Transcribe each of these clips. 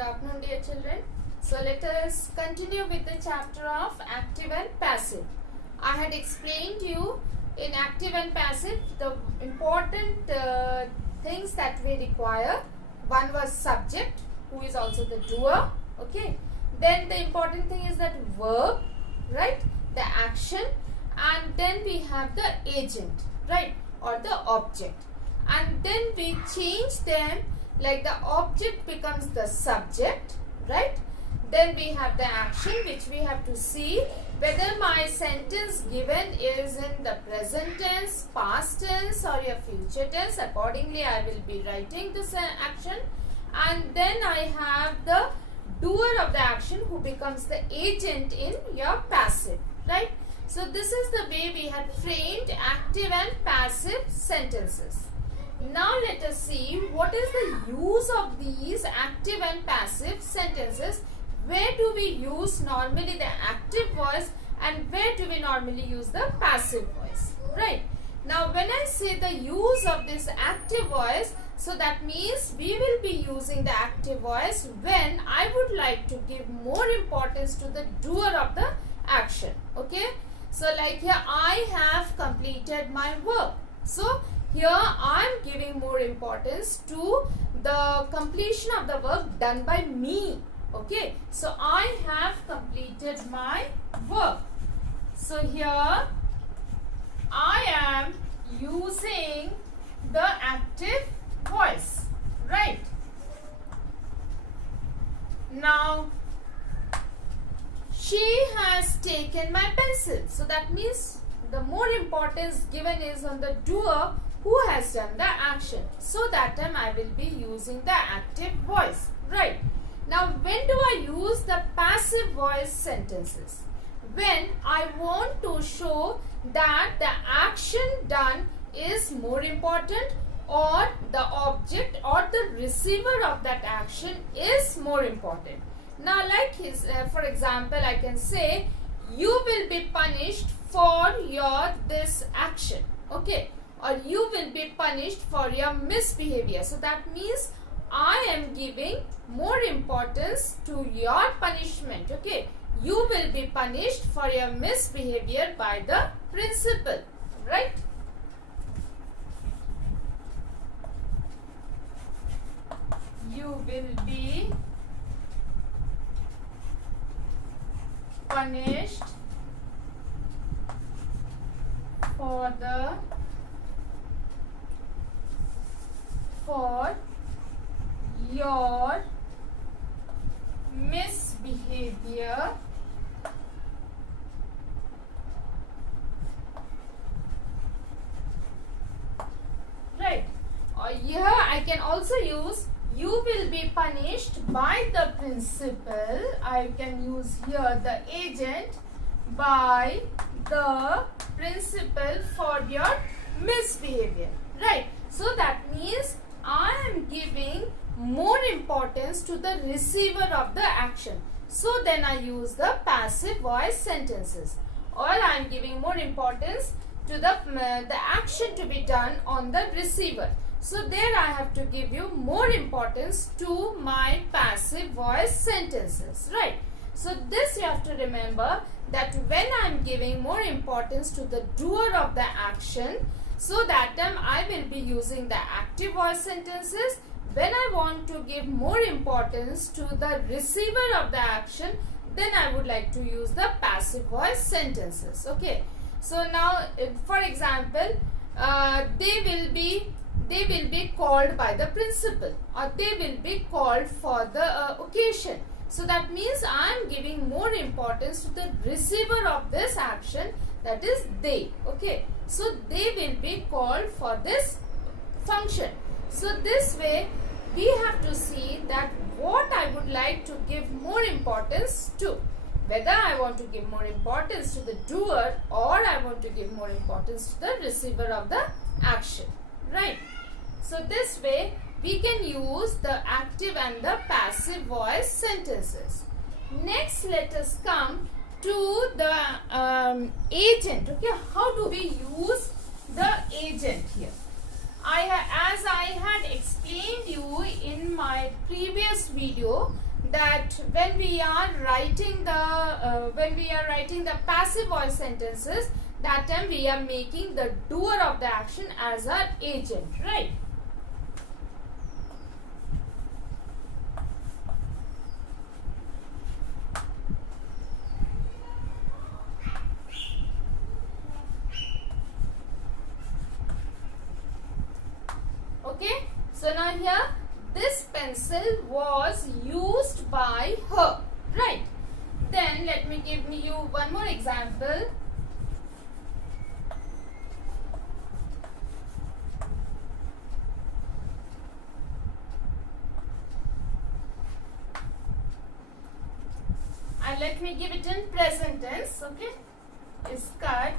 Good afternoon, dear children. So let us continue with the chapter of active and passive. I had explained you in active and passive the important things that we require. One was subject, who is also the doer. Okay. Then the important thing is that verb, right? The action, and then we have the agent, right? Or the object. And then we change them, like the object becomes the subject, right? Then we have the action, which we have to see whether my sentence given is in the present tense, past tense or your future tense. Accordingly, I will be writing this action. And then I have the doer of the action, who becomes the agent in your passive, right? So this is the way we had framed active and passive sentences. Now let us see what is the use of these active and passive sentences. Where do we use normally the active voice and where do we normally use the passive voice, right? Now when I say the use of this active voice, so that means we will be using the active voice when I would like to give more importance to the doer of the action, okay? So like here, I have completed my work. So here I am giving more importance to the completion of the work done by me. Okay. So I have completed my work. So here I am using the active voice. Right. Now she has taken my pencil. So that means the more importance given is on the doer who has done the action. So that time I will be using the active voice. Right. Now when do I use the passive voice sentences? When I want to show that the action done is more important or the object or the receiver of that action is more important. Now like for example, I can say you will be punished for your this action. Okay. Or you will be punished for your misbehavior. So that means I am giving more importance to your punishment. Okay. You will be punished for your misbehavior by the principal. Right. You will be punished for your misbehavior right. Or here I can also use you will be punished by the principal. I can use here the agent by the principal for your misbehavior, right? So that means I am giving more importance to the receiver of the action. So then I use the passive voice sentences, or I am giving more importance to the action to be done on the receiver. So there I have to give you more importance to my passive voice sentences, right? So this you have to remember, that when I am giving more importance to the doer of the action, so that time I will be using the active voice sentences. When I want to give more importance to the receiver of the action, then I would like to use the passive voice sentences. Okay. So now, for example, they will be called by the principal, or they will be called for the occasion. So that means I am giving more importance to the receiver of this action, that is they. Okay. So they will be called for this function. So this way we have to see that what I would like to give more importance to. Whether I want to give more importance to the doer or I want to give more importance to the receiver of the action. Right. So this way we can use the active and the passive voice sentences. Next, let us come to the agent. Okay, how do we use the agent here? As I had explained you in my previous video, that when we are writing the passive voice sentences, that time we are making the doer of the action as our agent, right? Okay, so now here this pencil was used by her, right? Then let me give you one more example. And let me give it in present tense, okay? Is cut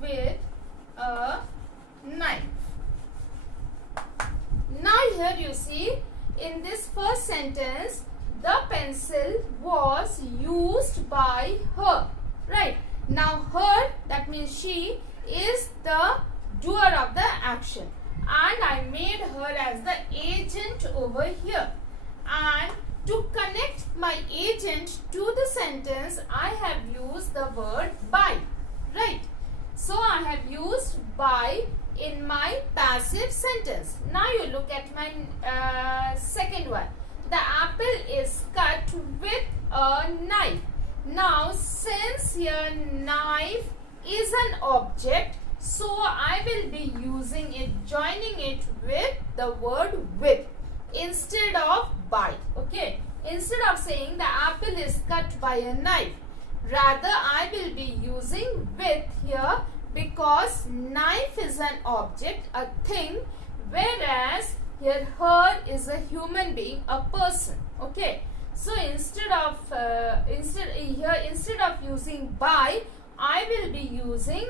with a knife. Now here you see, in this first sentence, the pencil was used by her, right? Now her, that means she, is the doer of the action, and I made her as the agent over here. And to connect my agent to the sentence, I have used the word by, right? So I have used by in my passive sentence. Now you look at my second one. The apple is cut with a knife. Now since here knife is an object, so I will be using it, joining it with the word with instead of by, okay? Instead of saying the apple is cut by a knife, rather I will be using with here, because knife is an object, a thing, whereas here her is a human being, a person, okay? So instead of using by, I will be using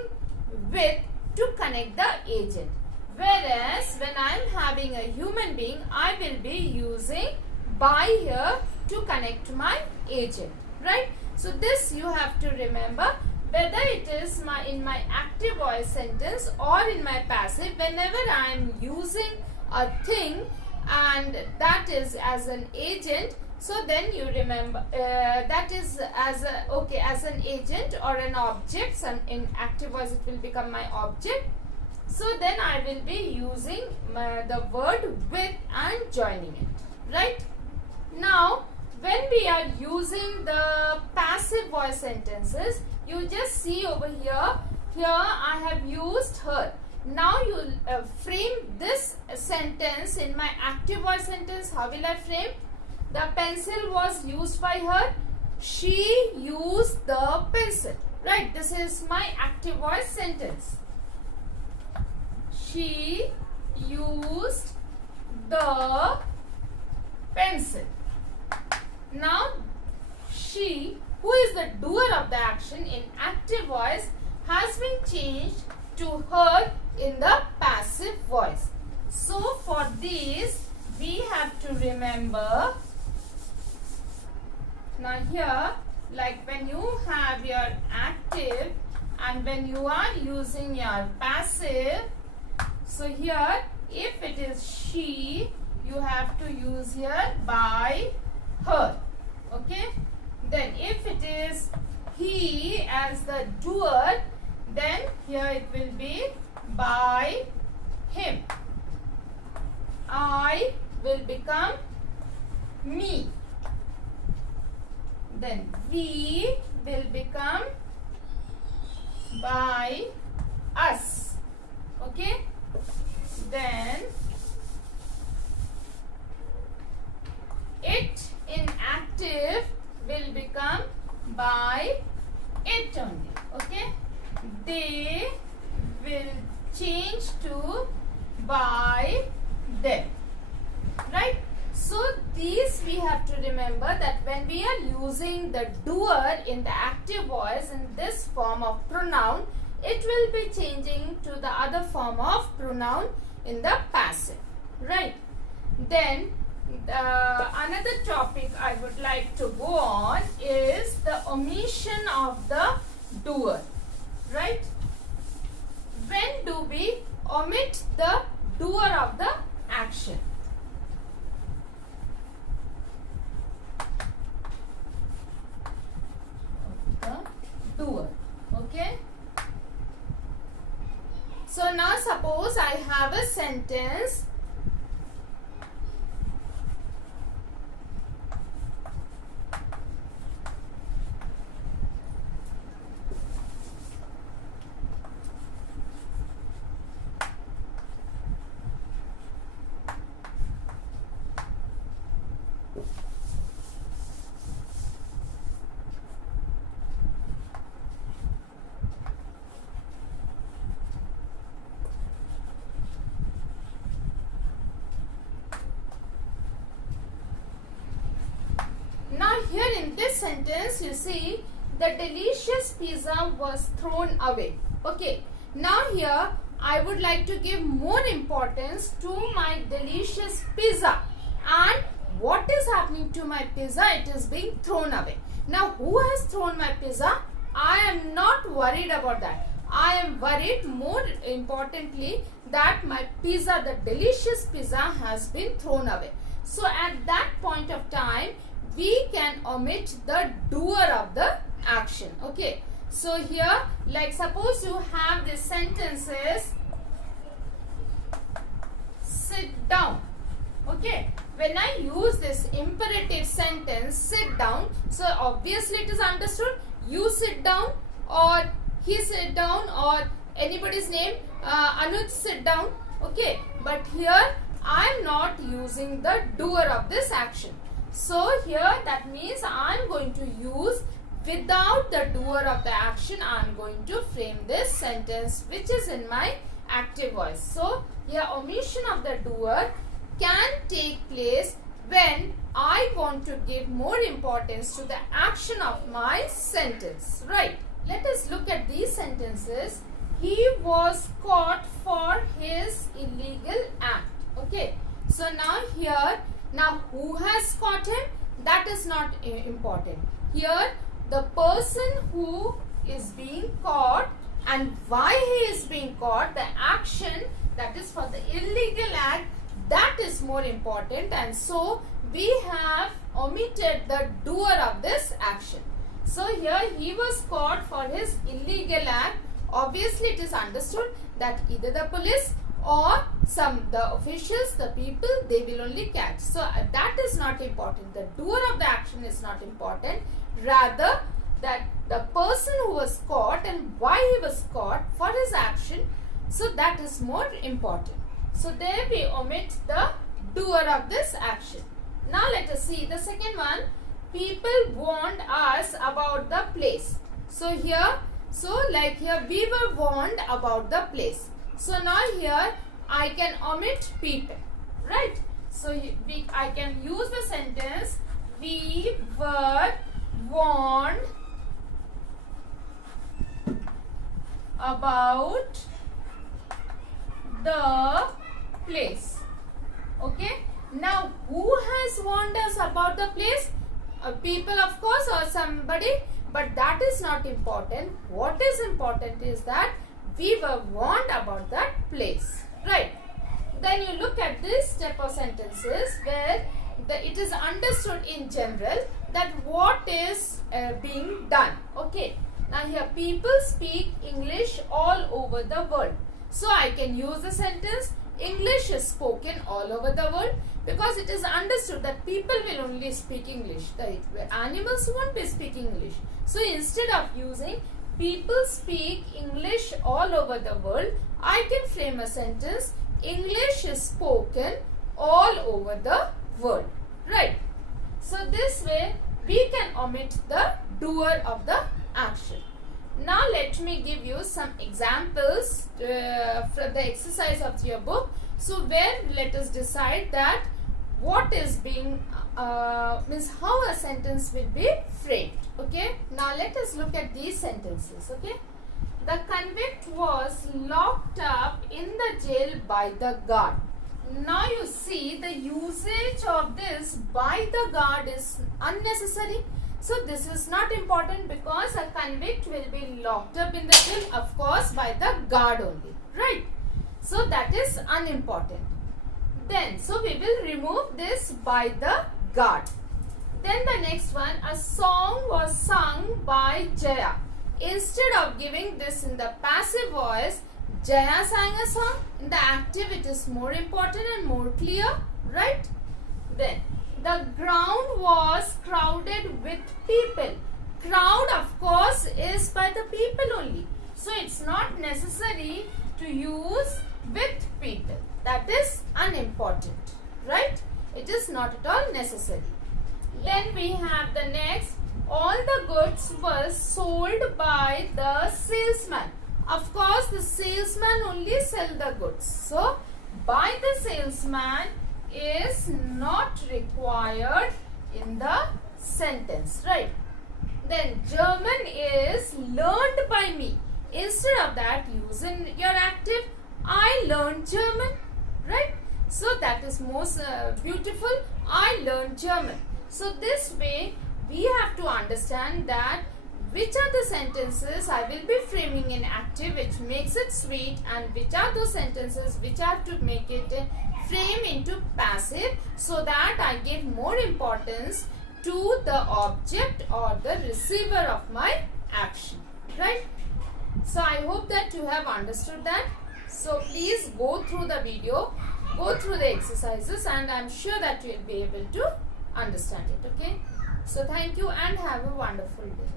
with to connect the agent. Whereas when I am having a human being, I will be using by here to connect my agent, right? So this you have to remember, whether it is in my active voice sentence or in my passive, whenever I am using a thing and that is as an agent, so then you remember that is as an agent or an object. In active voice it will become my object. So then I will be using the word with and joining it, right? Now when we are using the passive voice sentences, you just see over here, I have used her. Now you frame this sentence in my active voice sentence. How will I frame? The pencil was used by her. She used the pencil, right? This is my active voice sentence. She used the pencil. Now she, who is the doer of the action in active voice, has been changed to her in the passive voice. So for this we have to remember, now here, like when you have your active and when you are using your passive, so here if it is she, you have to use here by her, okay? Then if it is he as the doer, then here it will be by him. I will become me. Then we will become by us, okay? Then it in active will become by it only, okay? They will change to by them, right? So these we have to remember, that when we are using the doer in the active voice in this form of pronoun, it will be changing to the other form of pronoun in the passive, right? Then another topic I would like to go on is the omission of the doer, right? When do we omit the doer of the action? suppose I have a sentence. Now here in this sentence, you see the delicious pizza was thrown away. Okay. Now here I would like to give more importance to my delicious pizza. And what is happening to my pizza? It is being thrown away. Now who has thrown my pizza? I am not worried about that. I am worried more importantly that my pizza, the delicious pizza, has been thrown away. So at that point of time, we can omit the doer of the action. Okay. So here, like suppose you have this sentences, sit down. Okay. When I use this imperative sentence, sit down, so obviously it is understood, you sit down or he sit down or anybody's name, Anuj sit down. Okay. But here I am not using the doer of this action. So here that means I am going to use without the doer of the action. I am going to frame this sentence which is in my active voice. So here omission of the doer can take place when I want to give more importance to the action of my sentence. Right. Let us look at these sentences. He was caught for his illegal act. Okay. So now here, now who has caught him? That is not important. Here the person who is being caught and why he is being caught, the action that is for the illegal act, that is more important, and so we have omitted the doer of this action. So here he was caught for his illegal act. Obviously it is understood that either the police or the officials, the people, they will only catch. So that is not important. The doer of the action is not important. Rather that the person who was caught and why he was caught for his action, so that is more important. So there we omit the doer of this action. Now let us see the second one. People warned us about the place. So here, like here we were warned about the place. So now here I can omit people, right? So I can use the sentence, we were warned about the place. Okay. Now who has warned us about the place? People of course, or somebody, but that is not important. What is important is that we were warned about that place, right? Then you look at this step of sentences where it is understood in general that what is being done. Okay. Now here people speak English all over the world. So I can use the sentence English is spoken all over the world, because it is understood that people will only speak English. The animals won't be speaking English. So instead of using people speak English all over the world, I can frame a sentence English is spoken all over the world. Right. So this way we can omit the doer of the action. Now let me give you some examples from the exercise of your book. So where let us decide that what is being means how a sentence will be framed. Okay. Now let us look at these sentences. Okay. The convict was locked up in the jail by the guard. Now you see the usage of this by the guard is unnecessary. So this is not important because a convict will be locked up in the jail, of course, by the guard only. Right. So that is unimportant. Then, so we will remove this by the guard. Then the next one, a song was sung by Jaya. Instead of giving this in the passive voice, Jaya sang a song. In the active, it is more important and more clear, right? Then, the ground was crowded with people. Crowd, of course, is by the people only. So, it's not necessary to use with people. That is unimportant, right? It is not at all necessary. Then we have the next. All the goods were sold by the salesman. Of course, the salesman only sell the goods. So, by the salesman is not required in the sentence, right? Then German is learned by me. Instead of that, use in your active, I learned German, right? So that is most beautiful. I learned German. So this way we have to understand that which are the sentences I will be framing in active, which makes it sweet, and which are those sentences which I have to make it frame into passive, so that I give more importance to the object or the receiver of my action, right? So I hope that you have understood that. So please go through the video, go through the exercises, and I am sure that you will be able to understand it. Okay. So thank you and have a wonderful day.